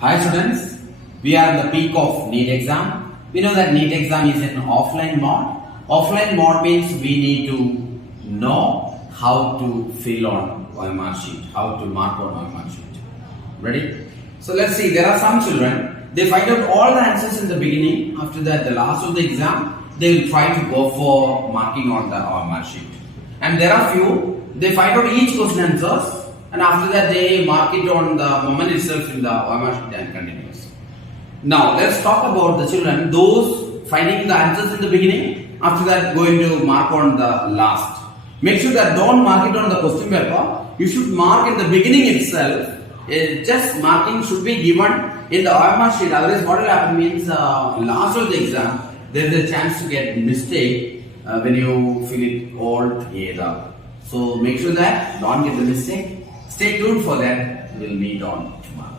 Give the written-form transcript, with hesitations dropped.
Hi students, we are in the peak of Neet exam. We know that Neet exam is in offline mode. Offline mode means we need to know how to fill on OMR sheet, how to mark on OMR sheet. Ready? So let's see, there are some children, they find out all the answers in the beginning. After that, the last of the exam, they will try to go for marking on the OMR sheet. And there are few, they find out each question answers. And after that they mark it on the moment itself in the OMR sheet and continues. Now let's talk about the children, those finding the answers in the beginning, after that going to mark on the last. Make sure that don't mark it on the question paper, you should mark in the beginning itself. Just marking should be given in the OMR sheet, otherwise what will happen means last of the exam, there is a chance to get mistake when you fill it all together. So make sure that don't get the mistake. Stay tuned for that. We'll meet on tomorrow.